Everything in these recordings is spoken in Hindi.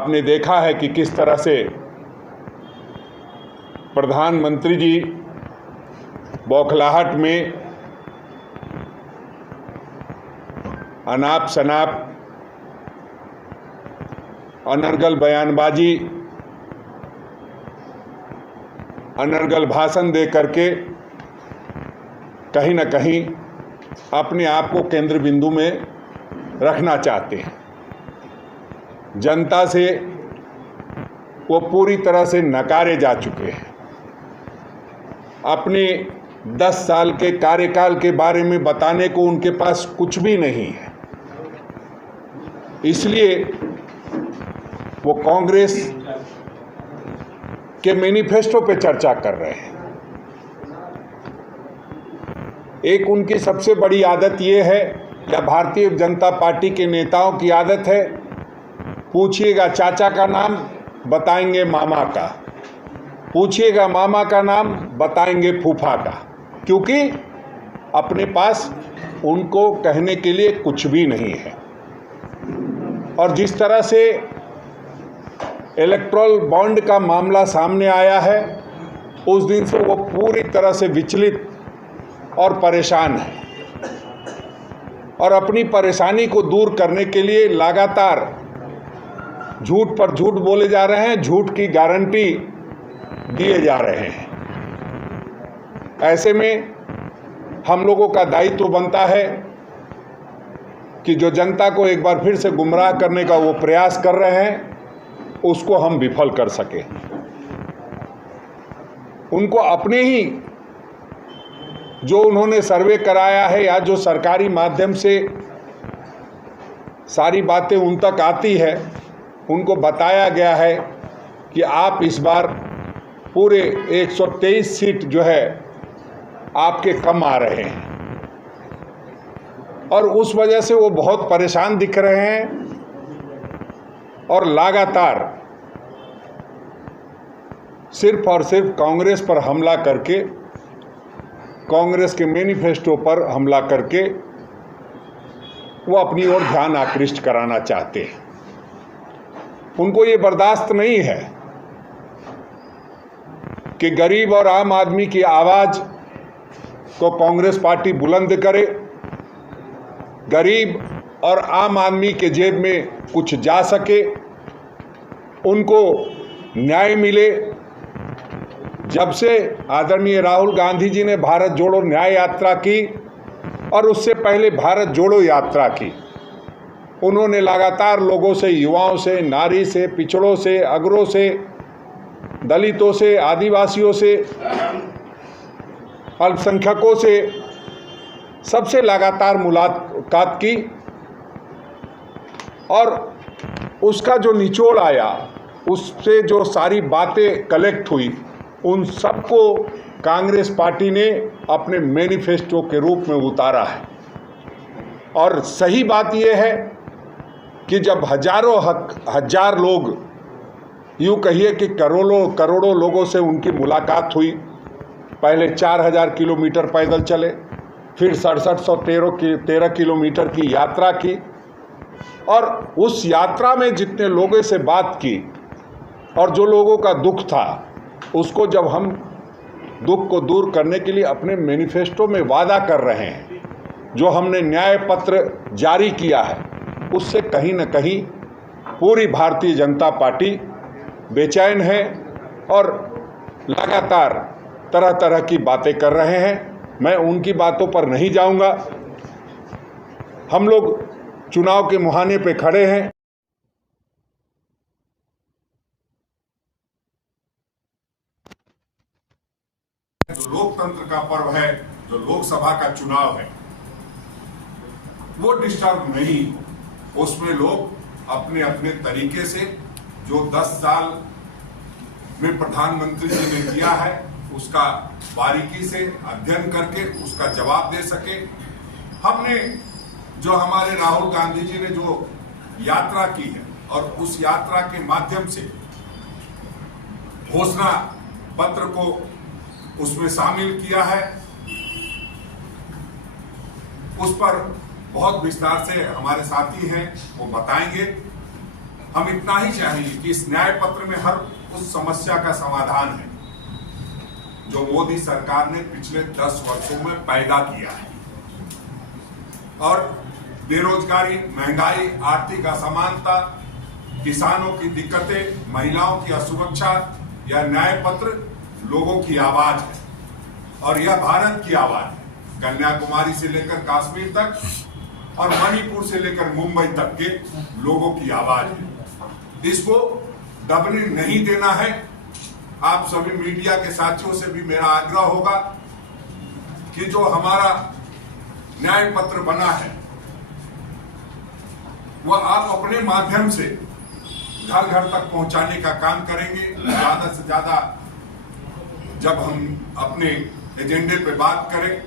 आपने देखा है कि किस तरह से प्रधानमंत्री जी बौखलाहट में अनाप शनाप अनर्गल बयानबाजी, अनर्गल भाषण दे करके कहीं न कहीं अपने आप को केंद्र बिंदु में रखना चाहते हैं। जनता से वो पूरी तरह से नकारे जा चुके हैं। अपने 10 साल के कार्यकाल के बारे में बताने को उनके पास कुछ भी नहीं है। इसलिए वो कांग्रेस के मैनिफेस्टो पे चर्चा कर रहे हैं। एक उनकी सबसे बड़ी आदत ये है, या भारतीय जनता पार्टी के नेताओं की आदत है, पूछिएगा चाचा का नाम बताएंगे मामा का, पूछिएगा मामा का नाम बताएंगे फूफा का, क्योंकि अपने पास उनको कहने के लिए कुछ भी नहीं है। और जिस तरह से इलेक्टोरल बॉन्ड का मामला सामने आया है, उस दिन से वो पूरी तरह से विचलित और परेशान है, और अपनी परेशानी को दूर करने के लिए लगातार झूठ पर झूठ बोले जा रहे हैं, झूठ की गारंटी दिए जा रहे हैं। ऐसे में हम लोगों का दायित्व बनता है कि जो जनता को एक बार फिर से गुमराह करने का वो प्रयास कर रहे हैं, उसको हम विफल कर सके। उनको अपने ही जो उन्होंने सर्वे कराया है या जो सरकारी माध्यम से सारी बातें उन तक आती है, उनको बताया गया है कि आप इस बार पूरे 123 सीट जो है आपके कम आ रहे हैं, और उस वजह से वो बहुत परेशान दिख रहे हैं और लगातार सिर्फ और सिर्फ कांग्रेस पर हमला करके, कांग्रेस के मैनिफेस्टो पर हमला करके वो अपनी ओर ध्यान आकृष्ट कराना चाहते हैं। उनको ये बर्दाश्त नहीं है कि गरीब और आम आदमी की आवाज़ को कांग्रेस पार्टी बुलंद करे, गरीब और आम आदमी के जेब में कुछ जा सके, उनको न्याय मिले। जब से आदरणीय राहुल गांधी जी ने भारत जोड़ो न्याय यात्रा की और उससे पहले भारत जोड़ो यात्रा की, उन्होंने लगातार लोगों से, युवाओं से, नारी से, पिछड़ों से, अगरों से, दलितों से, आदिवासियों से, अल्पसंख्यकों से, सबसे लगातार मुलाकात की, और उसका जो निचोड़ आया, उससे जो सारी बातें कलेक्ट हुई, उन सबको कांग्रेस पार्टी ने अपने मैनिफेस्टो के रूप में उतारा है। और सही बात यह है कि जब हजार लोग, यूँ कहिए कि करोड़ों लोगों से उनकी मुलाकात हुई, पहले 4000 किलोमीटर पैदल चले, फिर 6713 किलोमीटर की यात्रा की, और उस यात्रा में जितने लोगों से बात की और जो लोगों का दुख था, उसको जब हम दुख को दूर करने के लिए अपने मैनिफेस्टो में वादा कर रहे हैं, जो हमने न्याय पत्र जारी किया है, उससे कहीं न कहीं पूरी भारतीय जनता पार्टी बेचैन है और लगातार तरह तरह की बातें कर रहे हैं। मैं उनकी बातों पर नहीं जाऊंगा। हम लोग चुनाव के मुहाने पे खड़े हैं। जो लोकतंत्र का पर्व है, जो लोकसभा का चुनाव है, वो डिस्टर्ब नहीं हो। उसमें लोग अपने अपने तरीके से जो 10 साल में प्रधानमंत्री जी ने किया है, उसका बारीकी से अध्ययन करके उसका जवाब दे सके। हमने जो हमारे राहुल गांधी जी ने जो यात्रा की है और उस यात्रा के माध्यम से घोषणा पत्र को उसमें शामिल किया है, उस पर बहुत विस्तार से हमारे साथी हैं वो बताएंगे। हम इतना ही चाहेंगे कि इस न्याय पत्र में हर उस समस्या का समाधान है जो मोदी सरकार ने पिछले 10 वर्षों में पैदा किया है। और बेरोजगारी, महंगाई, आर्थिक असमानता, किसानों की दिक्कतें, महिलाओं की असुरक्षा, यह न्याय पत्र लोगों की आवाज है और यह भारत की आवाज है। कन्याकुमारी से लेकर कश्मीर तक और मणिपुर से लेकर मुंबई तक के लोगों की आवाज है। इसको दबने नहीं देना है। आप सभी मीडिया के साथियों से भी मेरा आग्रह होगा कि जो हमारा न्याय पत्र बना है वह आप अपने माध्यम से घर घर तक पहुंचाने का काम करेंगे। ज्यादा से ज्यादा जब हम अपने एजेंडे पे बात करें,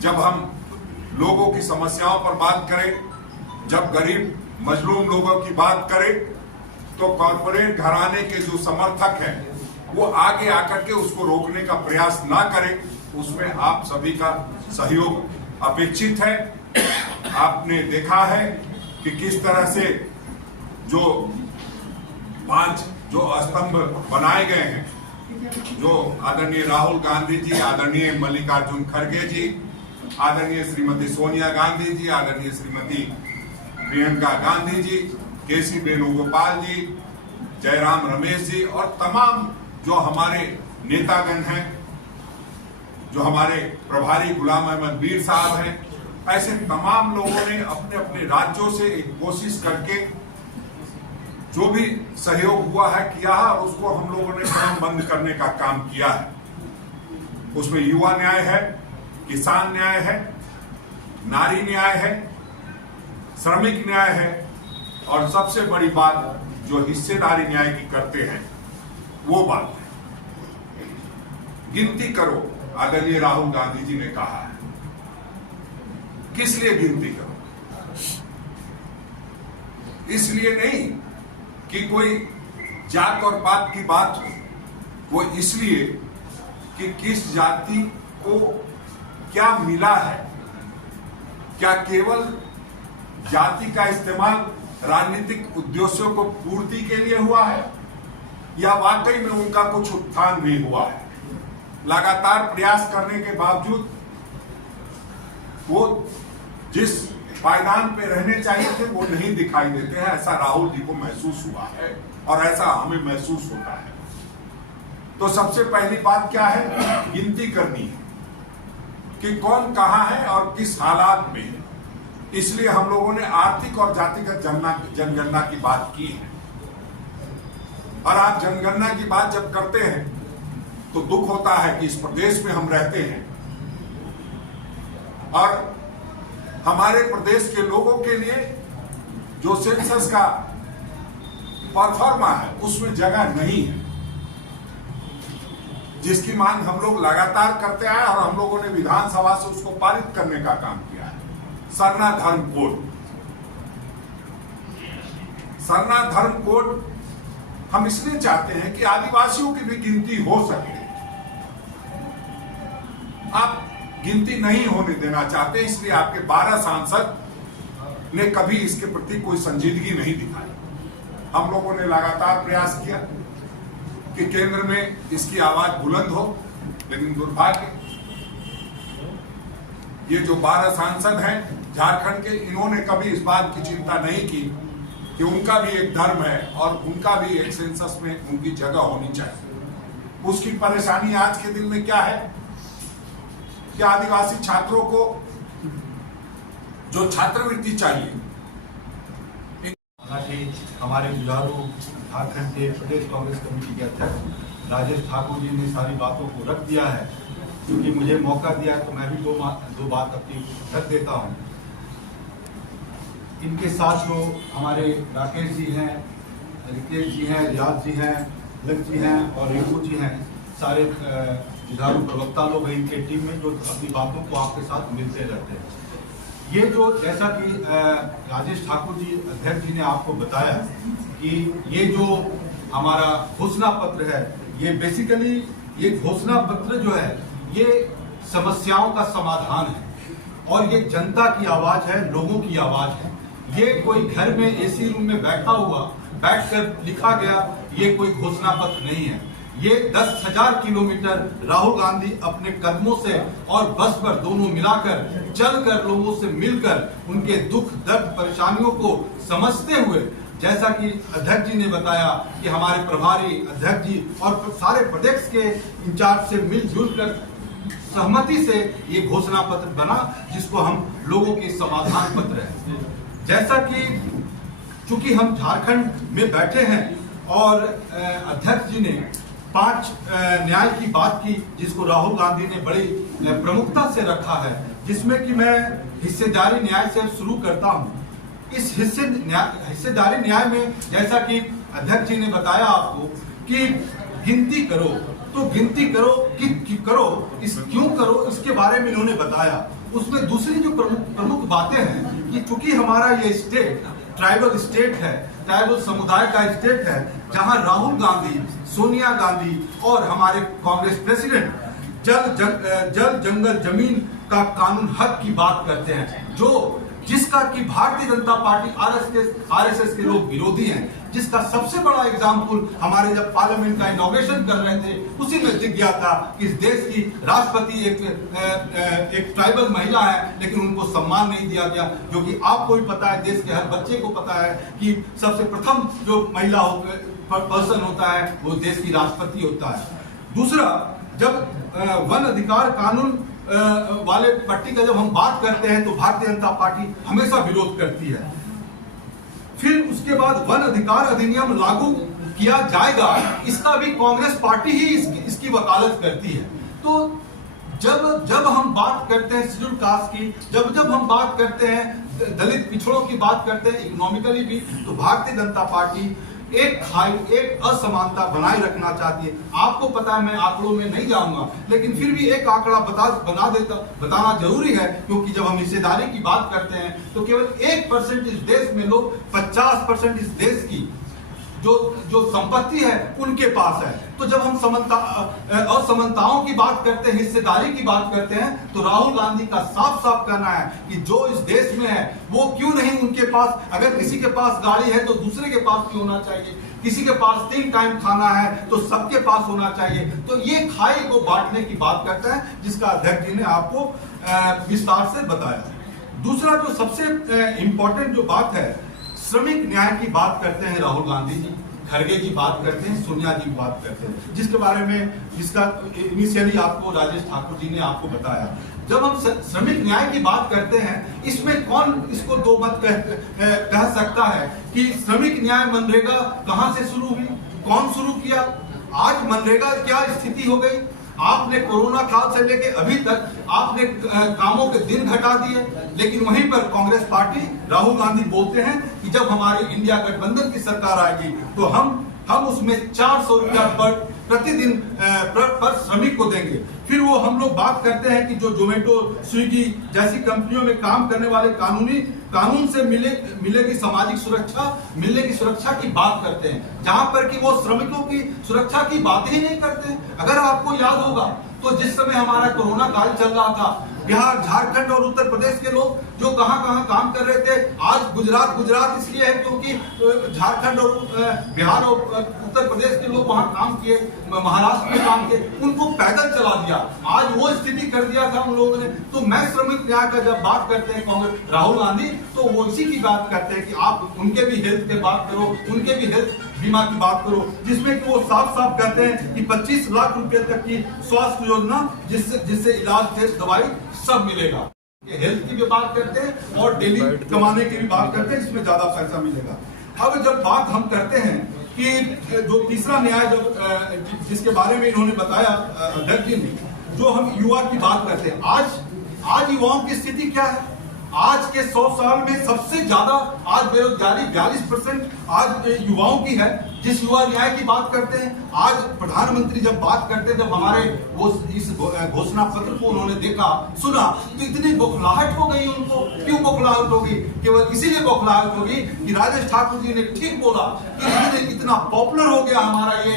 जब हम लोगों की समस्याओं पर बात करें, जब गरीब मजलूम लोगों की बात करें, तो कॉर्पोरेट घराने के जो समर्थक हैं वो आगे आकर के उसको रोकने का प्रयास ना करें। उसमें आप सभी का सहयोग अपेक्षित है। आपने देखा है कि किस तरह से जो 5 जो स्तंभ बनाए गए हैं, जो आदरणीय राहुल गांधी जी, आदरणीय मल्लिकार्जुन खड़गे जी, आदरणीय श्रीमती सोनिया गांधी जी, आदरणीय श्रीमती प्रियंका गांधी जी, केसी वेणुगोपाल जी, जयराम रमेश जी और तमाम जो हमारे नेतागण हैं, जो हमारे प्रभारी गुलाम अहमद मीर साहब हैं, ऐसे तमाम लोगों ने अपने अपने राज्यों से एक कोशिश करके जो भी सहयोग हुआ है किया है और उसको हम लोगों ने क्रमबद्ध करने का काम किया है। उसमें युवा न्याय है, किसान न्याय है, नारी न्याय है, श्रमिक न्याय है और सबसे बड़ी बात जो हिस्सेदारी न्याय की करते हैं वो बात है। गिनती करो, आदरणीय राहुल गांधी जी ने कहा है। किस लिए गिनती करो? इसलिए नहीं कि कोई जात और पात की बात हो, वो इसलिए कि किस जाति को क्या मिला है। क्या केवल जाति का इस्तेमाल राजनीतिक उद्देश्यों को पूर्ति के लिए हुआ है या वाकई में उनका कुछ उत्थान भी हुआ है? लगातार प्रयास करने के बावजूद वो जिस पायदान पे रहने चाहिए थे वो नहीं दिखाई देते हैं। ऐसा राहुल जी को महसूस हुआ है और ऐसा हमें महसूस होता है। तो सबसे पहली बात क्या है? गिनती करनी है कि कौन कहां है और किस हालात में है। इसलिए हम लोगों ने आर्थिक और जातिगत जनगणना की बात की है। और आप जनगणना की बात जब करते हैं तो दुख होता है कि इस प्रदेश में हम रहते हैं और हमारे प्रदेश के लोगों के लिए जो सेंसस का परफॉर्मा है उसमें जगह नहीं है, जिसकी मांग हम लोग लगातार करते आए और हम लोगों ने विधानसभा से उसको पारित करने का काम किया है। सरना धर्म कोड, सरना धर्म कोड हम इसलिए चाहते हैं कि आदिवासियों की भी गिनती हो सके। आप गिनती नहीं होने देना चाहते, इसलिए आपके 12 सांसद ने कभी इसके प्रति कोई संजीदगी नहीं दिखाई। हम लोगों ने लगातार प्रयास किया कि केंद्र में इसकी आवाज बुलंद हो, लेकिन दुर्भाग्य ये जो 12 सांसद हैं झारखंड के, इन्होंने कभी इस बात की चिंता नहीं की कि उनका भी एक धर्म है और उनका भी एक सेंसस में उनकी जगह होनी चाहिए। उसकी परेशानी आज के दिन में क्या है कि आदिवासी छात्रों को जो छात्रवृत्ति चाहिए, हमारे जुझारू झारखंड के प्रदेश कांग्रेस कमेटी के अध्यक्ष राजेश ठाकुर जी ने सारी बातों को रख दिया है। क्योंकि मुझे मौका दिया है तो मैं भी दो बात अपनी रख देता हूँ। इनके साथ जो हमारे राकेश जी हैं, रिकेश जी हैं, रियाज जी हैं, लक जी हैं और रिंकू जी हैं, सारे जुझारू प्रवक्ता लोग हैं इनके टीम में, जो अपनी बातों को आपके साथ मिलते रहते हैं। ये जो जैसा कि राजेश ठाकुर जी अध्यक्ष जी ने आपको बताया कि ये जो हमारा घोषणा पत्र है, ये बेसिकली ये घोषणा पत्र जो है ये समस्याओं का समाधान है और ये जनता की आवाज है, लोगों की आवाज है। ये कोई घर में एसी रूम में बैठा हुआ बैठकर लिखा गया ये कोई घोषणा पत्र नहीं है। ये 10,000 किलोमीटर राहुल गांधी अपने कदमों से और बस पर दोनों मिलाकर चलकर लोगों से मिलकर उनके दुख दर्द परेशानियों को समझते हुए, जैसा कि अध्यक्ष जी ने बताया कि हमारे प्रभारी अध्यक्ष जी और सारे प्रदेश के इंचार्ज से मिलजुल कर सहमति से ये घोषणा पत्र बना, जिसको हम लोगों के समाधान पत्र है। जैसा कि चूंकि हम झारखंड में बैठे हैं और अध्यक्ष जी ने 5 न्याय की बात की, जिसको राहुल गांधी ने बड़ी प्रमुखता से रखा है, जिसमें कि मैं हिस्सेदारी न्याय से शुरू करता हूं। इस हिस्सेदारी न्याय में जैसा कि अध्यक्ष जी ने बताया आपको कि गिनती करो, तो गिनती करो कि करो, क्यों करो, इसके बारे में इन्होंने बताया। उसमें दूसरी जो प्रमुख बातें हैं कि चूंकि हमारा ये स्टेट ट्राइबल स्टेट है, ट्राइबल समुदाय का स्टेट है, जहां राहुल गांधी, सोनिया गांधी और हमारे कांग्रेस प्रेसिडेंट जल जंगल जमीन का कानून हक की बात करते हैं, जिसका कि भारतीय जनता पार्टी आरएसएस के लोग विरोधी हैं, जिसका सबसे बड़ा एग्जाम्पल हमारे जब पार्लियामेंट का इनॉग्रेशन कर रहे थे उसी में दिख गया था कि इस देश की राष्ट्रपति एक ट्राइबल महिला है, लेकिन उनको सम्मान नहीं दिया गया, जो कि आपको भी पता है, देश के हर बच्चे को पता है कि सबसे प्रथम जो महिला पर्सन होता है वो देश की राष्ट्रपति होता है। दूसरा, जब वन अधिकार कानून वाले पट्टी का जब हम बात करते हैं तो भारतीय जनता पार्टी हमेशा विरोध करती है। फिर उसके बाद वन अधिकार अधिनियम लागू किया जाएगा, इसका भी कांग्रेस पार्टी ही इसकी वकालत करती है। तो जब हम बात करते हैं शेड्यूल कास्ट की, जब हम बात करते हैं दलित पिछड़ों की बात करते हैं इकोनॉमिकली भी, तो भारतीय जनता पार्टी एक असमानता बनाए रखना चाहती है। आपको पता है, मैं आंकड़ों में नहीं जाऊंगा, लेकिन फिर भी एक आंकड़ा बताना जरूरी है, क्योंकि जब हम हिस्सेदारी की बात करते हैं तो केवल 1% इस देश में लोग 50% इस देश की जो संपत्ति है उनके पास है। तो जब हम असमानताओं की बात करते हैं, हिस्सेदारी की बात करते हैं, तो राहुल गांधी का साफ साफ कहना है कि जो इस देश में है वो क्यों नहीं उनके पास, अगर किसी के पास गाड़ी है तो दूसरे के पास क्यों होना चाहिए, किसी के पास 3 टाइम खाना है तो सबके पास होना चाहिए। तो ये खाई को बांटने की बात करता है, जिसका अध्यक्ष जी ने आपको विस्तार से बताया। दूसरा जो सबसे इंपॉर्टेंट जो बात है, श्रमिक न्याय की बात करते हैं राहुल गांधी जी, खड़गे जी बात करते हैं, सोनिया जी बात करते हैं, जिसके बारे में जिसका इनिशियली आपको राजेश ठाकुर जी ने आपको बताया। जब हम श्रमिक न्याय की बात करते हैं, इसमें कौन इसको दो मत कह सकता है कि श्रमिक न्याय मनरेगा कहां से शुरू हुई, कौन शुरू किया, आज मनरेगा क्या स्थिति हो गई। आपने कोरोना काल से लेके अभी तक आपने कामों के दिन घटा दिए, लेकिन वहीं पर कांग्रेस पार्टी राहुल गांधी बोलते हैं कि जब हमारी इंडिया गठबंधन की सरकार आएगी तो हम उसमें 400 रुपया प्रतिदिन पर श्रमिक को देंगे। फिर वो हम लोग बात करते हैं कि जो जोमेटो, स्विगी जैसी कंपनियों में काम करने वाले कानून से मिलेगी सामाजिक सुरक्षा, मिलने की सुरक्षा की बात करते हैं, जहां पर कि वो श्रमिकों की सुरक्षा की बात ही नहीं करते। अगर आपको याद होगा तो जिस समय हमारा कोरोना काल चल रहा था, बिहार, झारखंड और उत्तर प्रदेश के लोग जो कहां काम कर रहे थे, आज गुजरात इसलिए है क्योंकि झारखंड और बिहार और उत्तर प्रदेश के लोग वहां काम किए, महाराष्ट्र में काम किए, उनको पैदल चला दिया। आज वो स्थिति कर दिया था उन लोगों ने। तो मैं श्रमिक न्याय का जब बात करते हैं कांग्रेस राहुल गांधी, तो वो इसी की बात करते हैं कि आप उनके भी हेल्थ की बात करो, उनके भी हेल्थ बीमा की बात करो, जिसमें कि वो साफ कहते हैं कि 25 लाख रुपए तक की स्वास्थ्य योजना, जिससे इलाज, टेस्ट, दवाई सब मिलेगा। हेल्थ की भी बात करते हैं और डेली कमाने की भी बात करते हैं, इसमें ज्यादा पैसा मिलेगा। अब जब बात हम करते हैं कि जो तीसरा न्याय जिसके बारे में इन्होंने बताया अध्यक्ष जी ने, जो हम युवा की बात करते हैं, आज युवाओं की स्थिति क्या है। आज के 100 साल में सबसे ज्यादा आज बेरोजगारी 42% आज युवाओं की है। जिस युवा न्याय की बात करते हैं, आज प्रधानमंत्री जब बात करते हैं, जब हमारे वो इस घोषणा पत्र को उन्होंने देखा, सुना, तो इतनी बौखलाहट हो गई उनको। क्यों बौखलाहट होगी? केवल इसीलिए बौखलाहट होगी कि राजेश ठाकुर जी ने ठीक बोला कि इतना पॉपुलर हो गया हमारा ये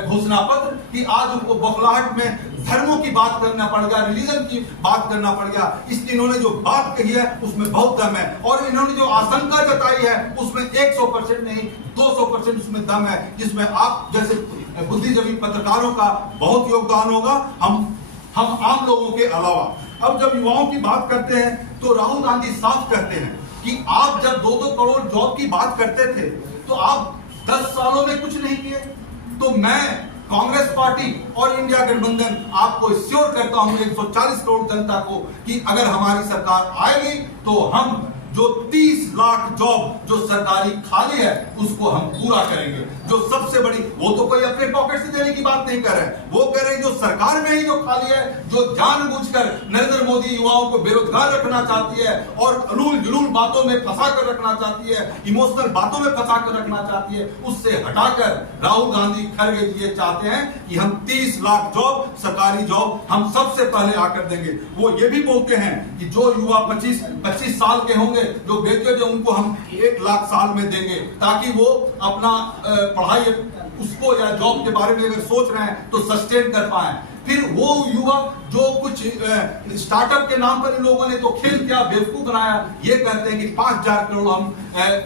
घोषणा पत्र कि आज उनको बौखलाहट में धर्मों की बात करना पड़ गया, रिलीजन की बात करना पड़ गया। इसलिए इन्होंने जो बात कही है उसमें बहुत दम है, और इन्होंने जो आशंका जताई है उसमें 100% नहीं 200% उसमें दम है, जिसमें आप जैसे बुद्धिजीवी पत्रकारों का बहुत योगदान होगा, हम आम लोगों के अलावा। अब जब युवाओं की बात करते हैं तो राहुल गांधी साफ कहते हैं कि आप जब 2-2 करोड़ जॉब की बात करते थे तो आप 10 सालों में कुछ नहीं किए। तो मैं कांग्रेस पार्टी और इंडिया गठबंधन आपको श्योर करता हूं 140 करोड़ जनता को कि अगर हमारी सरकार आएगी तो हम जो 30 लाख जॉब जो सरकारी खाली है उसको हम पूरा करेंगे। जो सबसे बड़ी, वो तो कोई अपने पॉकेट से देने की बात नहीं कर रहे हैं, वो कह रहे हैं जो सरकार में ही जो खाली है, जो जानबूझकर नरेंद्र मोदी युवाओं को बेरोजगार रखना चाहती है और अलूल जुलूल बातों में फंसा कर रखना चाहती है, इमोशनल बातों में फंसा कर रखना चाहती है, उससे हटाकर राहुल गांधी खड़गे जी चाहते हैं कि हम 30 लाख जॉब, सरकारी जॉब हम सबसे पहले आकर देंगे। वो ये भी बोलते हैं कि जो युवा 25 साल के होंगे जो ग्रेजुएट है उनको हम 1 लाख साल में देंगे, ताकि वो अपना पढ़ाई उसको या जॉब के बारे में अगर सोच रहे हैं तो सस्टेन कर पाए। फिर वो युवक जो कुछ स्टार्टअप के नाम पर इन लोगों ने तो खेल किया, बेवकूफ बनाया, ये कहते हैं कि 5000 करोड़ हम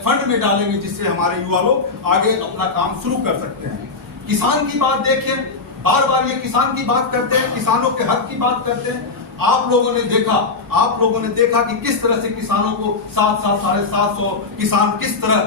फंड में डालेंगे जिससे हमारे युवा लोग आगे अपना काम शुरू कर सकते हैं। किसान की बात देखिए, बार बार ये किसान की बात करते हैं, किसानों के हक की बात करते हैं। आप लोगों ने देखा कि किस तरह से किसानों को 700-750 किसान किस तरह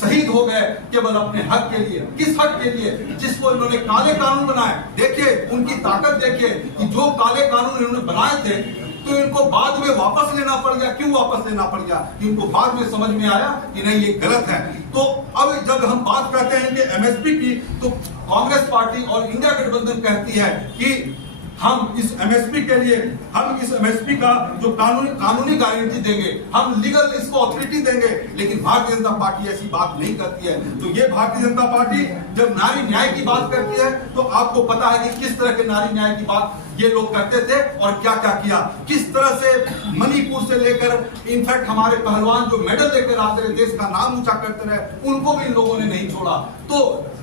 शहीद हो गए केवल अपने हक के लिए। किस हक के लिए? जिसको इन्होंने काले कानून बनाए। देखिए उनकी ताकत, देखिए कि जो काले कानून इन्होंने बनाए थे तो इनको बाद में वापस लेना पड़ गया। क्यों वापस लेना पड़ गया? कि इनको बाद में समझ में आया कि नहीं ये गलत है। तो अब जब हम बात करते हैं कि एमएसपी की, तो कांग्रेस पार्टी और इंडिया गठबंधन कहती है कि हम इस एमएसपी के लिए, हम इस एमएसपी का जो कानूनी गारंटी देंगे, हम लीगल इसको अथॉरिटी देंगे। लेकिन भारतीय जनता पार्टी ऐसी बात नहीं करती है। तो ये भारतीय जनता पार्टी जब नारी न्याय की बात करती है तो आपको पता है कि किस तरह के नारी न्याय की बात ये लोग करते थे और क्या क्या किया। किस तरह से मणिपुर से लेकर इनफैक्ट हमारे पहलवान जो मेडल लेकर आते रहे, देश का नाम ऊंचा करते रहे, उनको भी इन लोगों ने नहीं छोड़ा। तो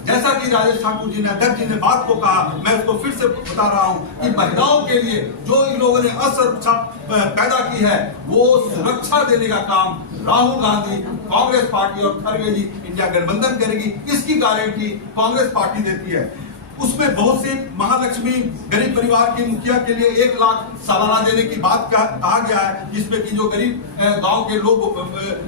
जैसा कि राजेश ठाकुर जी ने, अध्यक्ष जी ने बात को कहा, मैं उसको फिर से बता रहा हूं कि महिलाओं के लिए जो इन लोगों ने असुरक्षा पैदा की है, वो सुरक्षा देने का काम राहुल गांधी, कांग्रेस पार्टी और खड़गे जी इंडिया गठबंधन करेगी। इसकी गारंटी कांग्रेस पार्टी देती है। उसमें बहुत सी महालक्ष्मी गरीब परिवार की मुखिया के लिए 1 लाख सालाना देने की बात कहा गया है, जिसमें कि जो गरीब गांव के लोग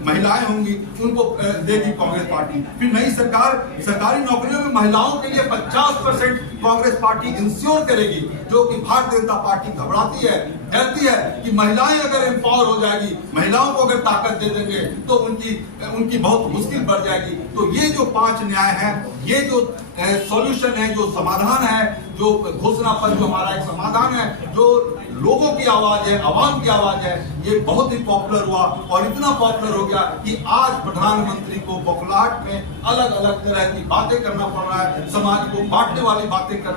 महिलाएं होंगी उनको देगी कांग्रेस पार्टी। फिर नई सरकारी नौकरियों में महिलाओं के लिए 50% कांग्रेस पार्टी इंश्योर करेगी, जो कि भारतीय जनता पार्टी घबराती है, डरती है कि महिलाएं अगर एम्पावर हो जाएगी, महिलाओं को अगर ताकत दे देंगे तो उनकी बहुत मुश्किल बढ़ जाएगी। तो ये जो 5 न्याय है, ये जो सॉल्यूशन है, जो समाधान है, जो घोषणा पर जो हमारा एक समाधान है, जो लोगों की आवाज है, आवाम की आवाज है, ये बहुत ही पॉपुलर हुआ और इतना पॉपुलर हो गया कि आज प्रधानमंत्री को बौखलाहट में अलग अलग तरह की बातें करना पड़ रहा है, समाज को बांटने वाली बातें कर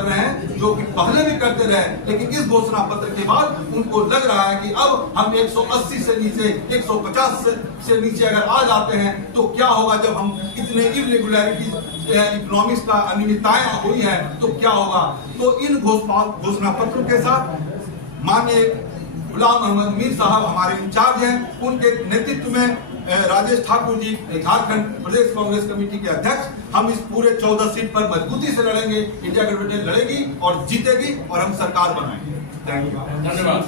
रहे हैं, जो कि पहले भी करते रहे। लेकिन इस घोषणा पत्र के बाद उनको लग रहा है कि अब हम 180 से नीचे, 150 से नीचे अगर आ जाते हैं तो क्या होगा। जब हम इतने इरेगुलरिटीज इकोनॉमिक्स का अनियमितताएं हुई है तो क्या होगा। तो इन घोषणा पत्रों के साथ माननीय गुलाम अहमद मीर साहब हमारे इंचार्ज हैं, उनके नेतृत्व में राजेश ठाकुर जी झारखंड प्रदेश कांग्रेस कमेटी के अध्यक्ष, हम इस पूरे 14 सीट पर मजबूती से लड़ेंगे। इंडिया गठबंधन लड़ेगी और जीतेगी और हम सरकार बनाएंगे। धन्यवाद।